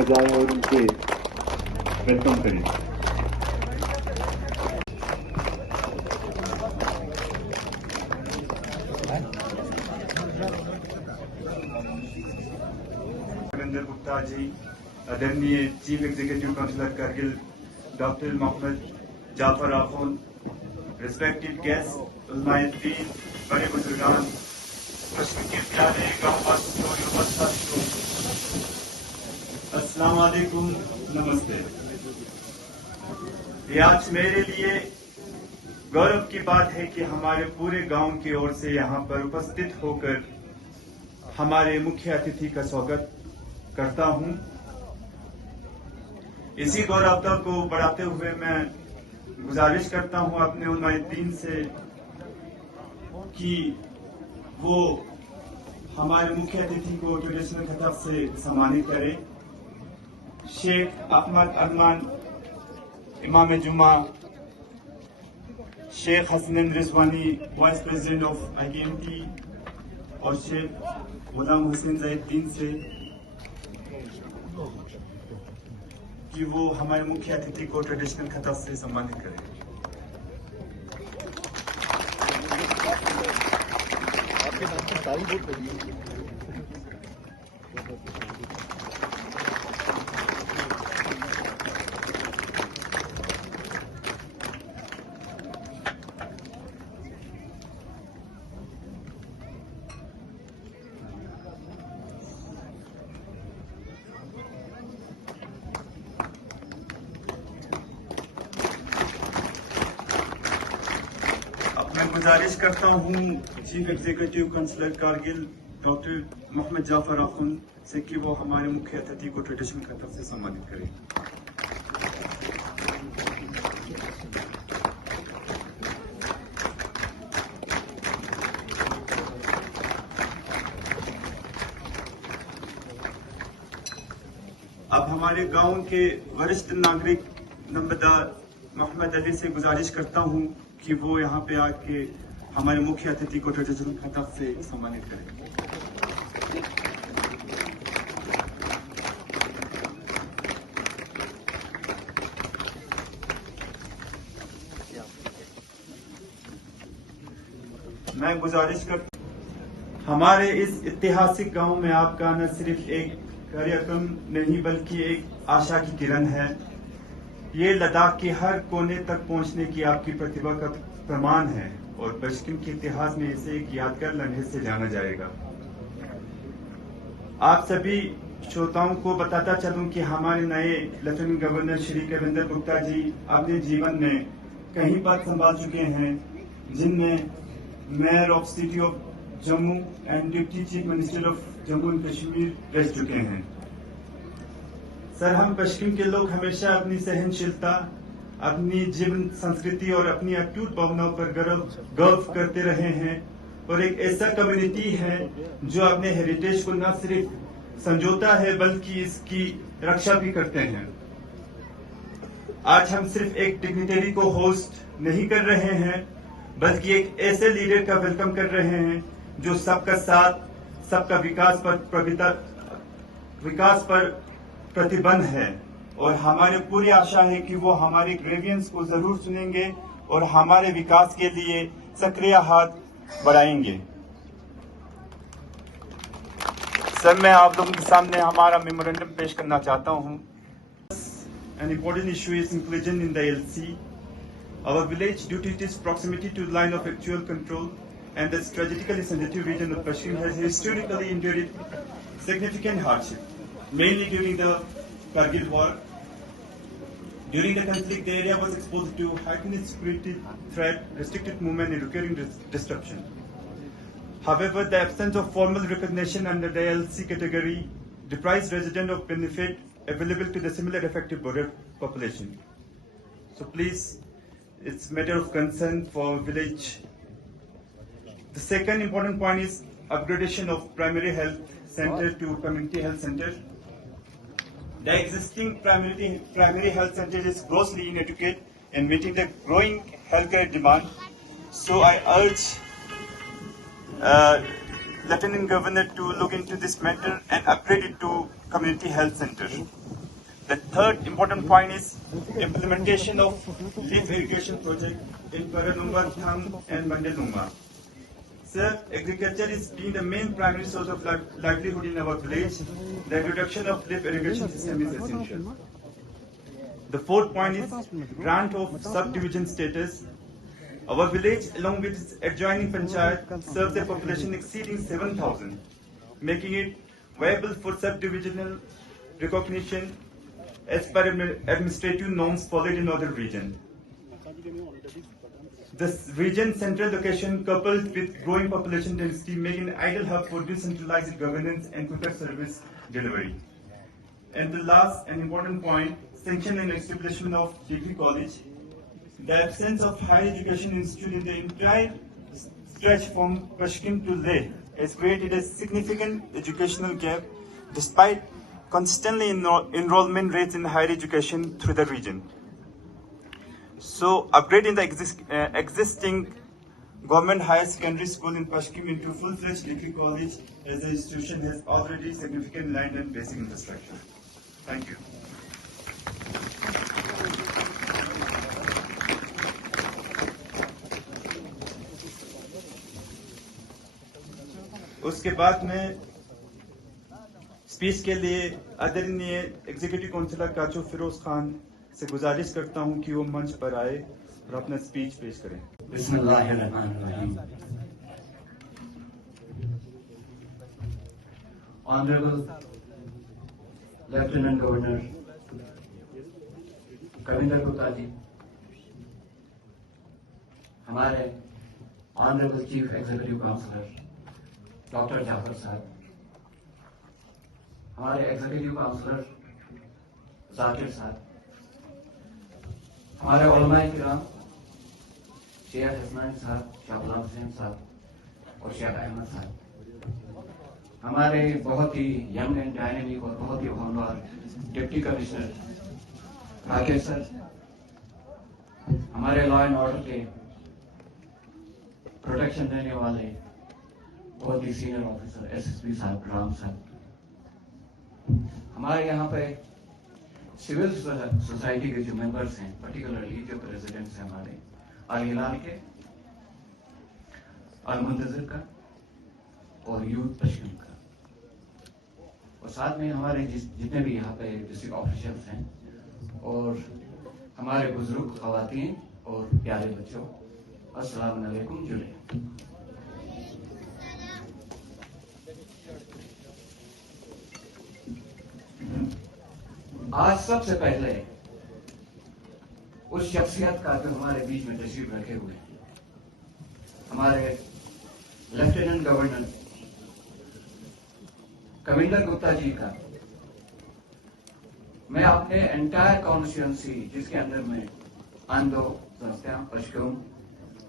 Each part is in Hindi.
बजाय और उनके वेलकम करें। नरेंद्र गुप्ता जी, आदरणीय chief executive councillor Kargil doctor Mohammad Jafar Akhun, respected guest, उलमाए-ए-दीन, बड़े बुजुर्गान, पश्चिम के प्यारे गाँव वासियों, युवा साथियों, अस्सलाम वालेकुम, नमस्ते। ये आज मेरे लिए गौरव की बात है कि हमारे पूरे गांव की ओर से यहाँ पर उपस्थित होकर हमारे मुख्य अतिथि का स्वागत करता हूं। इसी गौरवता को बढ़ाते हुए मैं गुजारिश करता हूं अपने उलमाए-ए-दीन से कि वो हमारे मुख्य अतिथि को ट्रेडिशनल खिताब से सम्मानित करें। Sheikh Ahmad Arman Imam Juma, Sheikh Hasnain Rizwani vice president of IKMT और शेख गुलाम हुसैन ज़ैनुद्दीन से कि वो हमारे मुख्य अतिथि को ट्रेडिशनल खिताब से सम्मानित करें। मैं गुजारिश करता हूं chief executive councillor Kargil doctor Mohammad Jafar Akhun से कि वो हमारे मुख्य अतिथि को ट्रेडिशनल खिताब से सम्मानित करें। अब हमारे गांव के वरिष्ठ नागरिक नंबरदार मोहम्मद अली से गुजारिश करता हूं कि वो यहाँ पे आके हमारे मुख्य अतिथि को ट्रेडिशनल खिताब से सम्मानित करें। मैं गुजारिश करता हमारे इस ऐतिहासिक गांव में आपका आना सिर्फ एक कार्यक्रम नहीं बल्कि एक आशा की किरण है। ये लद्दाख के हर कोने तक पहुंचने की आपकी प्रतिभा का प्रमाण है और पश्चिम के इतिहास में इसे एक यादगार लम्हे से जाना जाएगा। आप सभी श्रोताओं को बताता चलूं कि हमारे नए लेफ्टिनेंट गवर्नर श्री कविंदर गुप्ता जी अपने जीवन में कई पद संभाल चुके हैं, जिनमें mayor of city of Jammu and deputy chief minister of Jammu and Kashmir रह चुके हैं। सर, हम पश्चिम के लोग हमेशा अपनी सहनशीलता, अपनी जीवन संस्कृति और अपनी अटूट भावनाओं पर गर्व करते रहे हैं और एक ऐसा कम्युनिटी है जो अपने हेरिटेज को न सिर्फ संजोता है बल्कि इसकी रक्षा भी करते हैं। आज हम सिर्फ एक डिग्निटरी को होस्ट नहीं कर रहे हैं बल्कि एक ऐसे लीडर का वेलकम कर रहे हैं जो सबका साथ, सबका विकास पर प्रतिबद्ध है और हमारी पूरी आशा है कि वो हमारे ग्रेवियंस को जरूर सुनेंगे और हमारे विकास के लिए सक्रिय हाथ बढ़ाएंगे। सर, मैं आप लोगों के सामने हमारा मेमोरेंडम पेश करना चाहता हूं। An important issue is inclusion in the LC. Our village, due to its proximity to the line of actual control and the strategically sensitive region of Pashkin, has historically endured significant hardship, mainly during the Kargil war. During the conflict, the area was exposed to heightened security threat, restricted movement, and recurring disruption. However, the absence of formal recognition under the LC category deprives residents of benefit available to the similar affected border population. So please, it's matter of concern for village. The second important point is upgradation of primary health center to community health center. The existing primary health center is grossly inadequate in meeting the growing healthcare demand. So I urge Lieutenant Governor to look into this matter and upgrade it to community health center. The third important point is implementation of lift irrigation project in Paranumba, Thang and Mandalumba. Sir, agriculture is being the main primary source of livelihood in our village. The introduction of lift irrigation system is essential. The fourth point is grant of subdivision status. Our village, along with its adjoining panchayat, serves a population exceeding 7,000, making it viable for subdivisional recognition as per administrative norms followed in other region. This region central location coupled with growing population density make an ideal hub for decentralized governance and quicker service delivery. And the last and important point, sanction and establishment of degree college. The absence of higher education institute in the entire stretch from Pashkim to Leh has created a significant educational gap despite consistently enrollment rates in higher education through the region. So upgrading the existing government higher secondary school in Pashkim into full-fledged degree college as the institution has already significant land and basic infrastructure. Thank you. उसके बाद में स्पीच के लिए आदरणीय एग्जीक्यूटिव काउंसिलर काचो फिरोज खान से गुजारिश करता हूं कि वो मंच पर आए और अपना स्पीच पेश करें। बिस्मिल्लाहिर्रहमानिर्रहीम। Honourable lieutenant governor Kavinder Gupta ji, हमारे honourable chief executive councillor doctor Jafar साहब, हमारे एग्जीक्यूटिव काउंसिलर जाकिर साहब, हमारे उलमाए किराम शेख हसनैन साहब, शाह गुलाम हुसैन साहब और शेख अहमद साहब, हमारे बहुत ही यंग एंड डायनेमिक और बहुत ही होनहार डिप्टी कमिश्नर राकेश सर, हमारे लॉ एंड ऑर्डर के प्रोटेक्शन देने वाले बहुत ही सीनियर ऑफिसर एसएसपी साहब, राम साहब, हमारे यहाँ पे सिविल सोसाइटी के जो मेंबर्स हैं, पर्टिकुलरली जो प्रेसिडेंट्स हैं हमारे अल हिलाल के, अल मुंतजिर का और यूथ पश्चिम का, और साथ में हमारे जितने भी यहाँ पे डिस्ट्रिक्ट ऑफिशियल्स हैं और हमारे बुजुर्ग खवातीन और प्यारे बच्चों, अस्सलाम वालेकुम जुले। आज सबसे पहले उस शख्सियत का जो हमारे बीच में तशरीफ रखे हुए हैं, हमारे लेफ्टिनेंट गवर्नर कविंदर गुप्ता जी का, मैं अपने एंटायर कॉन्स्टिट्यूंसी जिसके अंदर में आंदो, संस्था, पश्चिम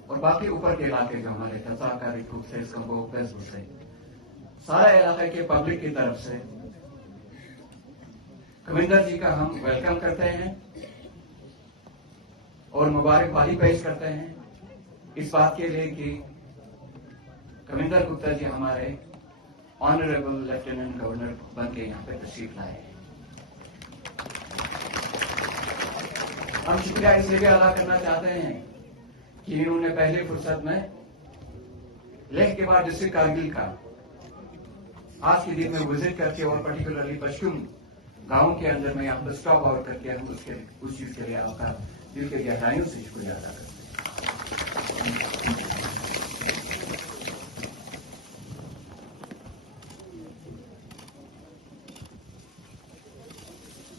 और बाकी ऊपर के इलाके जो हमारे तसाका, रिकूब से, स्कंबो, बेसबुल से, सारे इलाके के पब्लिक की तरफ से कविंदर जी का हम वेलकम करते हैं और मुबारकबादी पेश करते हैं इस बात के लिए कि कविंदर गुप्ता जी हमारे ऑनरेबल लेफ्टिनेंट गवर्नर बन के यहाँ पे तशरीफ लाए हैं। हम शुक्रिया इसलिए भी अदा करना चाहते हैं कि इन्होंने पहले फुर्सत में लेह के बाद डिस्ट्रिक्ट कारगिल का आज के दिन में विजिट करके और पर्टिकुलरली पश्चिम गांव के अंदर में यहाँ पर स्टॉप आउट करके हम उस चीज के लिए आपका दिल के गहराइयों से शुक्रिया अदा करते हैं।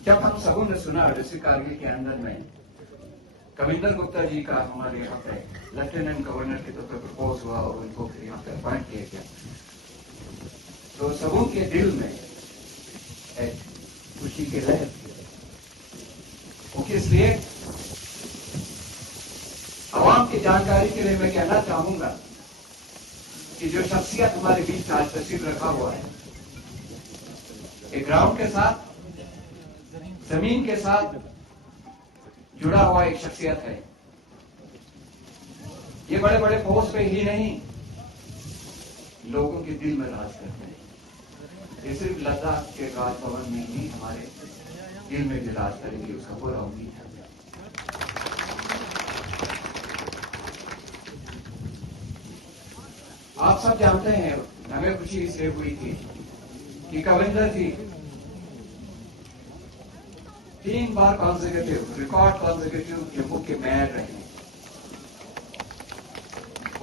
जब हम सबों ने सुना डिस्ट्रिक्ट कारगिल के अंदर में कविंदर गुप्ता जी का हमारे यहाँ पे लेफ्टिनेंट गवर्नर के तौर पर प्रपोज हुआ और उनको फिर यहाँ पे अपॉइंट किया गया, तो सबों के दिल में एक खुशी की लहर थी। वो किस लिए आवाम की जानकारी के लिए मैं कहना चाहूंगा कि जो शख्सियत हमारे बीच आज तशरीफ रखा हुआ है, एक ग्राउंड के साथ, जमीन के साथ जुड़ा हुआ एक शख्सियत है। ये बड़े बड़े पोस्ट पे ही नहीं, लोगों के दिल में राज करते हैं। ये सिर्फ लद्दाख के राजभवन में ही हमारे दिल में भी राज करेंगे, उसका पूरा उम्मीद है। आप सब जानते हैं, हमें खुशी इसलिए हुई थी कि कविंदर जी 3 बार कॉन्जिक्यूटिव, रिकॉर्ड कॉन्जिक्यूटिव जम्मू के मेयर रहे।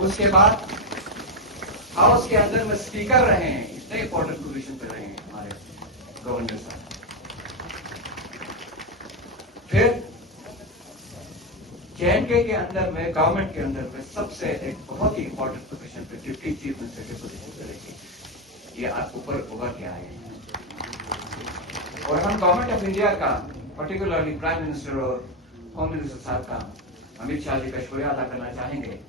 उसके बाद हाउस के अंदर में स्पीकर रहे हैं। इतने इंपॉर्टेंट पोजीशन पे रहे हैं हमारे गवर्नर साहब। फिर JNK के अंदर में, गवर्नमेंट के अंदर में सबसे एक बहुत ही इंपॉर्टेंट पोजीशन पे डिप्टी चीफ मिनिस्टर के पोजीशन पे रहे। ये ऊपर उभर के आए हैं। और हम गवर्नमेंट ऑफ इंडिया का, पर्टिकुलरली प्राइम मिनिस्टर और होम मिनिस्टर साहब का, अमित शाह जी का शुक्रिया अदा करना चाहेंगे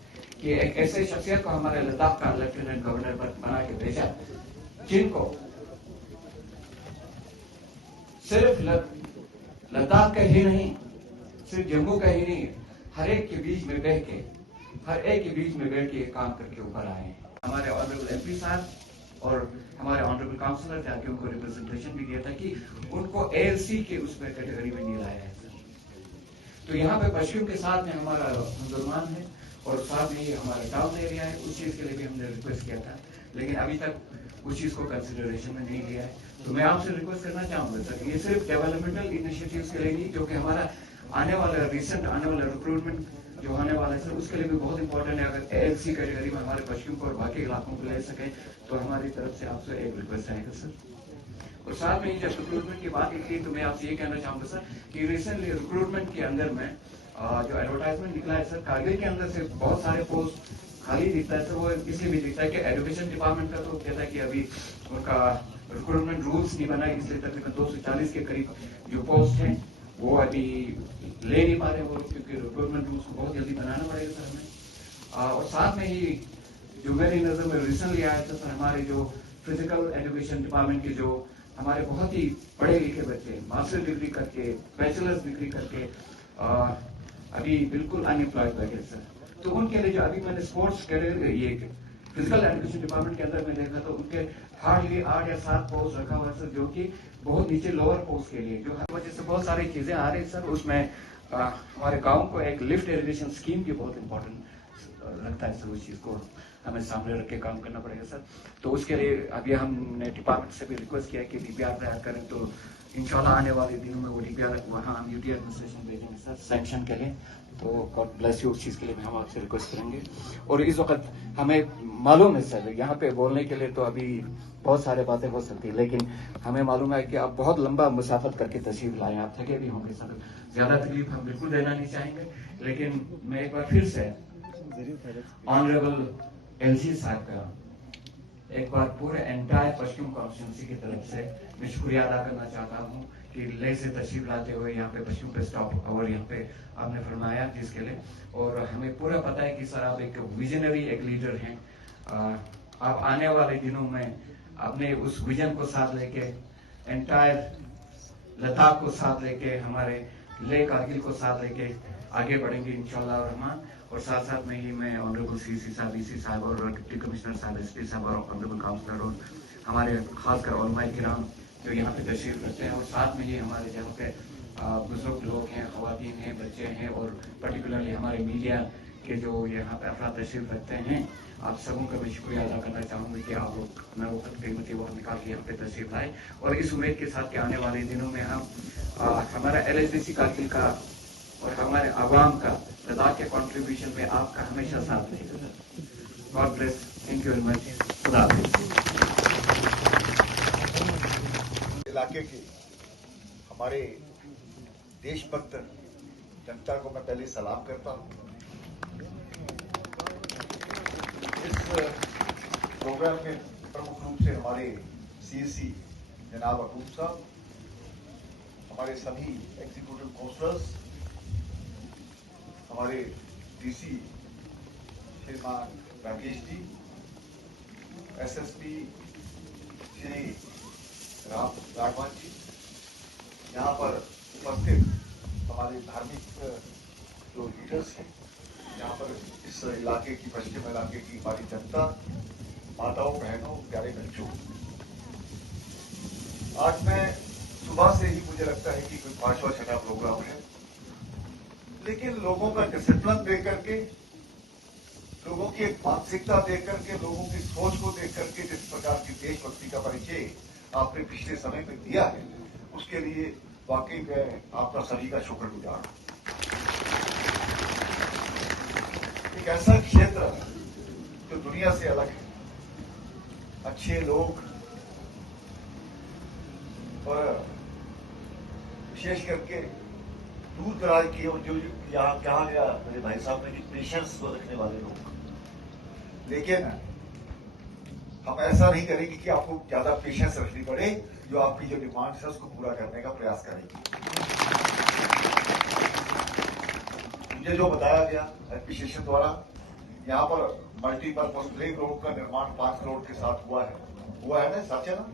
कि एक ऐसे शख्सियत को हमारे लद्दाख का लेफ्टिनेंट गवर्नर बना के भेजा, जिनको सिर्फ लद्दाख का ही नहीं, सिर्फ जम्मू का ही नहीं, हर एक के बीच में बैठ के काम करके ऊपर आए हैं। हमारे ऑनरेबल MP साहब और हमारे ऑनरेबल काउंसलर जाके उनको रिप्रेजेंटेशन भी किया था कि उनको ALC के उसमें कैटेगरी में नहीं लाया है। तो यहाँ पे पश्चिम के साथ में हमारा मुसलमान है और साथ में ही हमारा टाउन एरिया है। उस चीज के लिए भी हमने रिक्वेस्ट किया था, लेकिन अभी तक उस चीज को कंसिडरेशन में नहीं लिया है। तो मैं आपसे रिक्वेस्ट करना चाहूंगा सर, ये सिर्फ डेवलपमेंटल इनिशिएटिव्स के लिए नहीं, जो कि हमारा आने वाला रिक्रूटमेंट जो होने वाला है सर, उसके लिए भी बहुत इंपॉर्टेंट है। अगर ALC कैटेगरी में हमारे पश्चिम को और बाकी इलाकों को ले सके तो हमारी तरफ से आपसे एक रिक्वेस्ट रहेगा सर। और साथ में ही जब रिक्रूटमेंट की बात की तो मैं आपसे ये कहना चाहूंगा सर कि रिसेंटली रिक्रूटमेंट के अंदर में जो एडवर्टाइजमेंट निकला है सर, कारगिल के अंदर से बहुत सारे पोस्ट खाली दिखता है सर। वो इसलिए भी दिखता है कि एजुकेशन डिपार्टमेंट का तो कहता है कि अभी उनका रिक्रूटमेंट रूल्स नहीं बना है, इसलिए तकरीबन 240 के करीब जो पोस्ट हैं वो अभी ले नहीं पा रहे वो, क्योंकि रिक्रूटमेंट रूल्स को बहुत जल्दी बनाना पड़ेगा सर हमें। और साथ में ही जो मेरी नजर में रिसेंटली आया था सर, हमारे जो फिजिकल एजुकेशन डिपार्टमेंट के जो हमारे बहुत ही पढ़े लिखे बच्चे मास्टर डिग्री करके, बैचलर्स डिग्री करके अभी बिल्कुल अनएम्प्लॉयड बैठे सर। तो उनके लिए जो अभी मैंने स्पोर्ट्स कैटेगरी, ये फिजिकल एजुकेशन डिपार्टमेंट के अंदर में देखा तो उनके हार्डली 8 या 7 पोस्ट रखा हुआ है सर, जो कि बहुत नीचे लोअर पोस्ट के लिए, जो हर वजह से बहुत सारी चीजें आ रही सर। उसमें हमारे गांव को एक लिफ्ट इरिगेशन स्कीम की बहुत इंपॉर्टेंट लगता है सर, उस चीज को हमें सामने रख के काम करना पड़ेगा सर। तो उसके लिए अभी हमने डिपार्टमेंट से भी रिक्वेस्ट किया कि DPR तैयार करें, तो इंशाल्लाह आने वाले दिनों में वो DPR वहाँ हम UT एडमिनिस्ट्रेशन भेजेंगे सर सैंक्शन के लिए। तो गॉड ब्लेस यू, उस चीज के लिए भी हम आपसे रिक्वेस्ट करेंगे। और इस वक्त हमें मालूम है सर, यहाँ पे बोलने के लिए तो अभी बहुत सारे बातें हो सकती है, लेकिन हमें मालूम है कि आप बहुत लंबा मुसाफत करके तशरीफ लाए, आप थके भी होंगे सर। ज्यादा तकलीफ हम बिल्कुल देना नहीं चाहेंगे, लेकिन मैं एक बार फिर से ऑनरेबल LG साहब का एक बार पूरे एंटायर पश्चिम कॉन्स्टिट्यूंसी की तरफ से मैं शुक्रिया अदा करना चाहता हूँ कि ले से तशरीफ लाते हुए यहाँ पे पश्चिम पे स्टॉप और यहाँ पे आपने फरमाया जिसके लिए। और हमें पूरा पता है कि सर आप एक विजनरी एक लीडर हैं। आप आने वाले दिनों में अपने उस विजन को साथ लेके, एंटायर लद्दाख को साथ लेके, हमारे ले कारगिल को साथ लेके आगे बढ़ेंगे इंशाल्लाह रहमान। और साथ साथ में ही मैं ऑनरेबल CC साहब, EC साहब और डिप्टी कमिश्नर साहब, SP साहब और ऑनरेबल काउंसलर और हमारे खासकर उलमाए किराम जो यहाँ पे तशरीफ रखते हैं, और साथ में ही हमारे जहाँ पे बुजुर्ग लोग हैं, खवातीन हैं, बच्चे हैं, और पर्टिकुलरली हमारे मीडिया के जो यहाँ पे अफराद तशरीफ रखते हैं, आप सबों का मैं शुक्रिया अदा करना चाहूंगी कि आप लोग अपना वक्त कीमती वक्त निकाल के यहाँ पे तशरीफ लाए। और इस उम्मीद के साथ कि आने वाले दिनों में हम हमारा LSDC कारगिल का और हमारे आवाम का लद्दाख के कंट्रीब्यूशन में आपका हमेशा साथ रहेगा। God bless, thank you very much, खुदा हाफिज़। इलाके के हमारे देशभक्त जनता को मैं पहले सलाम करता हूं। इस प्रोग्राम में प्रमुख रूप से हमारे CSC जनाब अकूब साहब, हमारे सभी एग्जीक्यूटिव काउंसलर्स, हमारे डीसी श्रीमान राकेश जी, एसएसपी श्री राघवन जी, यहाँ पर उपस्थित हमारे धार्मिक जो लीडर्स हैं, यहाँ पर इस इलाके की, पश्चिम इलाके की हमारी जनता, माताओं, बहनों, प्यारे बच्चों, आज मैं सुबह से ही मुझे लगता है कि कोई 5वां 6वां प्रोग्राम है, लेकिन लोगों का डिसिप्लिन देख करके, लोगों की एक मानसिकता देख करके, लोगों की सोच को देख करके जिस प्रकार की देशभक्ति का परिचय आपने पिछले समय में दिया है, उसके लिए वाकई मैं आपका सभी का शुक्रगुजार हूं। एक ऐसा क्षेत्र जो दुनिया से अलग है, अच्छे लोग और विशेष करके दूर दराज की, जो यहाँ कहा गया मेरे भाई साहब ने कि पेशेंस को रखने वाले लोग, लेकिन हम ऐसा नहीं करेंगे कि आपको ज्यादा पेशेंस रखनी पड़े, जो आपकी जो डिमांड्स है उसको पूरा करने का प्रयास करेंगे। मुझे जो बताया गया एडमिनिस्ट्रेशन द्वारा, यहाँ पर मल्टीपर्पज प्ले ग्राउंड का निर्माण 5 करोड़ के साथ हुआ है ना, सच है ना?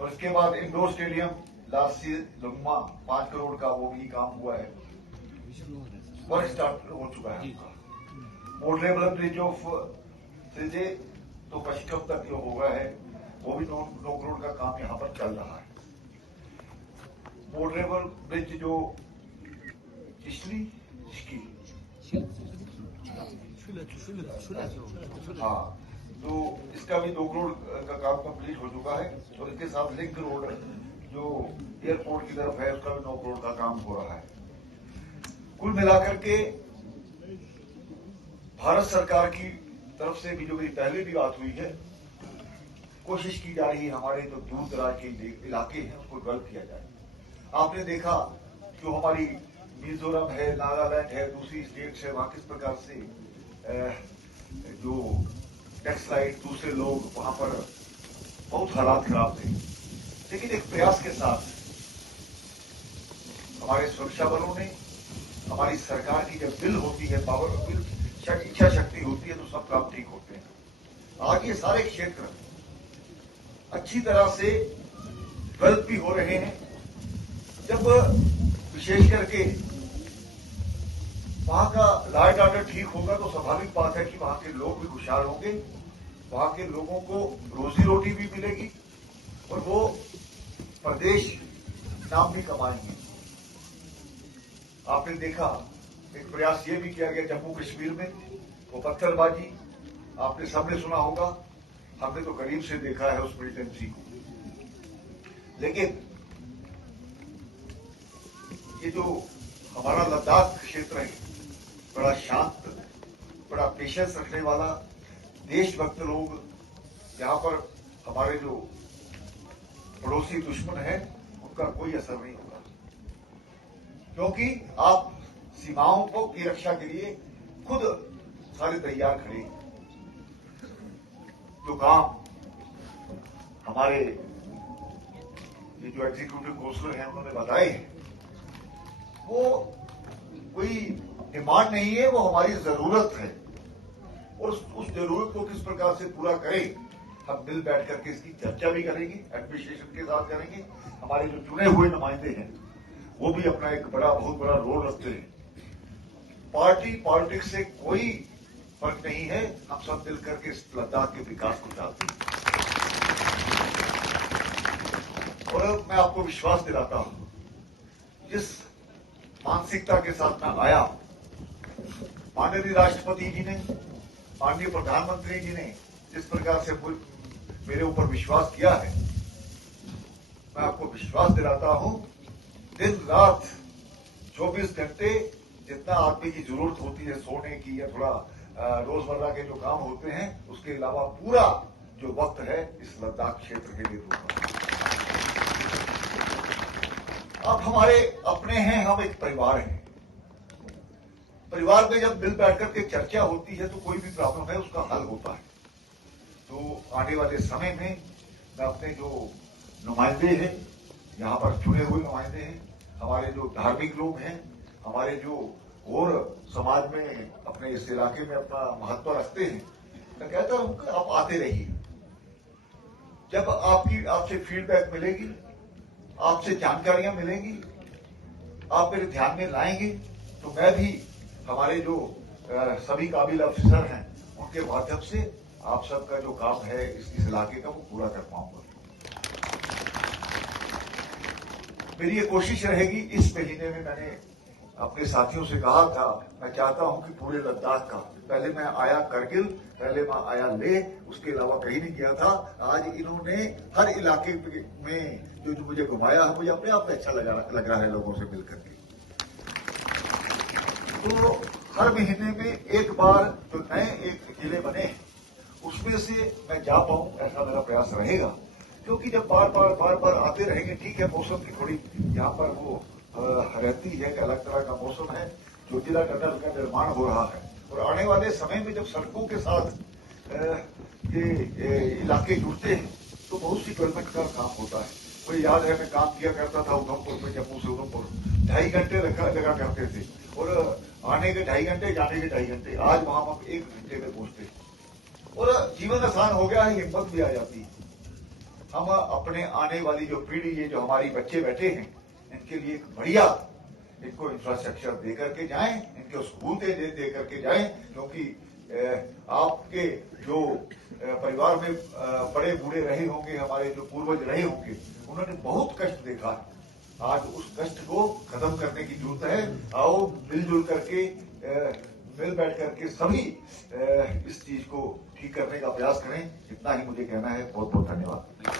और इसके बाद इंडोर स्टेडियम लास्ट लुम्मा 5 करोड़ का वो भी काम हुआ है, वर्क स्टार्ट हो चुका है। मोडरेबल ब्रिज ऑफ त्रिजे तो पश्चिम तक जो हो रहा है, वो भी 9 करोड़ का काम यहाँ पर चल रहा है। मोडरेबल ब्रिज जो हाँ, तो इसका भी 2 करोड़ का काम कंप्लीट हो चुका है, और इसके साथ लिंक रोड जो एयरपोर्ट की तरफ है, उसका भी 9 करोड़ का काम हो रहा है। कुल मिलाकर के भारत सरकार की तरफ से भी जो मेरी पहले भी बात हुई है, कोशिश की जा रही है हमारे जो दूर दराज के इलाके हैं उसको डेवलप किया जाए। आपने देखा जो हमारी मिजोरम है, नागालैंड है, दूसरी स्टेट्स है, वहां किस प्रकार से जो टैक्सलाइट दूसरे लोग वहां पर बहुत हालात खराब थे, लेकिन एक प्रयास के साथ हमारे सुरक्षा बलों ने, हमारी सरकार की जब बिल होती है, पावर बिल, इच्छा शक्ति होती है, तो सब काम ठीक होते हैं। आज ये सारे क्षेत्र अच्छी तरह से डेवलप भी हो रहे हैं। जब विशेष करके वहां का लॉ एंड ऑर्डर ठीक होगा तो स्वाभाविक बात है कि वहां के लोग भी खुशहाल होंगे, वहां के लोगों को रोजी रोटी भी मिलेगी और वो प्रदेश नाम भी कमाएंगे। आपने देखा एक प्रयास ये भी किया गया जम्मू कश्मीर में, वो पत्थरबाजी आपने सबने सुना होगा, हमने तो करीब से देखा है उस मिलिटेंसी को। लेकिन ये जो हमारा लद्दाख क्षेत्र है, बड़ा शांत, बड़ा पेशेंस रखने वाला, देशभक्त लोग, यहां पर हमारे जो पड़ोसी दुश्मन है उनका कोई असर नहीं होगा, क्योंकि आप सीमाओं को की रक्षा के लिए खुद सारे तैयार खड़े हैं। जो काम हमारे ये जो एग्जीक्यूटिव काउंसलर हैं उन्होंने बताए हैं, वो कोई डिमांड नहीं है, वो हमारी जरूरत है, और उस जरूरत को किस प्रकार से पूरा करें, हम मिल बैठ करके इसकी चर्चा भी करेंगे, एडमिनिस्ट्रेशन के साथ करेंगे। हमारे जो चुने हुए नुमाइंदे हैं वो भी अपना एक बहुत बड़ा रोल रखते हैं। पार्टी पॉलिटिक्स से कोई फर्क नहीं है, हम सब मिल करके इस लद्दाख के विकास को चाहते हैं। और मैं आपको विश्वास दिलाता हूं, जिस मानसिकता के साथ मैं आया, माननीय राष्ट्रपति जी ने, माननीय प्रधानमंत्री जी ने जिस प्रकार से मेरे ऊपर विश्वास किया है, मैं आपको विश्वास दिलाता हूं, दिन रात 24 घंटे जितना आदमी की जरूरत होती है सोने की या थोड़ा रोजमर्रा के जो काम होते हैं, उसके अलावा पूरा जो वक्त है इस लद्दाख क्षेत्र के लिए दूंगा। आप हमारे अपने हैं, हम एक परिवार हैं। परिवार में जब मिल बैठकर के चर्चा होती है तो कोई भी प्रॉब्लम है उसका हल होता है। तो आने वाले समय में मैं अपने जो नुमाइंदे हैं, यहां पर चुने हुए नुमाइंदे हैं, हमारे जो धार्मिक लोग हैं, हमारे जो और समाज समाज में, अपने इस इलाके में अपना महत्व रखते हैं, मैं कहता हूं कि आप आते रहिए। जब आपसे फीडबैक मिलेगी, आपसे जानकारियां मिलेंगी, आप मेरे ध्यान में लाएंगे, तो मैं भी हमारे जो सभी काबिल अफसर हैं उनके माध्यम से आप सबका जो काम है इस इलाके का वो पूरा कर पाऊंगा। मेरी ये कोशिश रहेगी। इस महीने में मैंने अपने साथियों से कहा था, मैं चाहता हूं कि पूरे लद्दाख का, पहले मैं आया करगिल, पहले मैं आया लेह, उसके अलावा कहीं नहीं गया था। आज इन्होंने हर इलाके में जो मुझे घुमाया है, मुझे अपने आप में अच्छा लग रहा है लोगों से मिलकर के। तो हर महीने में एक बार जो नए एक जिले बने उसमें से मैं जा पाऊं, ऐसा मेरा प्रयास रहेगा। क्योंकि जब बार बार आते रहेंगे, ठीक है मौसम की थोड़ी यहाँ पर वो रहती है कि अलग तरह का मौसम है, जो जिला टनल का निर्माण हो रहा है, और आने वाले समय में जब सड़कों के साथ ये इलाके जुड़ते हैं तो बहुत सी डेवलपमेंट का काम होता है। मुझे याद है मैं काम किया करता था उधमपुर में, जम्मू से उधमपुर 2.5 घंटे लगा करते थे, और आने के 2.5 घंटे, जाने के 2.5 घंटे। आज वहां हम 1 घंटे में पहुंचते हैं और जीवन आसान हो गया है, हिम्मत भी आ जाती है। हम अपने आने वाली जो पीढ़ी, ये जो हमारी बच्चे बैठे हैं, इनके लिए एक बढ़िया इनको इंफ्रास्ट्रक्चर दे करके जाएं, इनको सहूलतें दे करके जाएं, क्योंकि आपके जो परिवार में बड़े बूढ़े रहे होंगे, हमारे जो पूर्वज रहे होंगे, उन्होंने बहुत कष्ट देखा है। आज उस कष्ट को खत्म करने की जरूरत है। आओ मिलजुल करके, मिल बैठ करके सभी इस चीज को ठीक करने का प्रयास करें। इतना ही मुझे कहना है। बहुत बहुत धन्यवाद।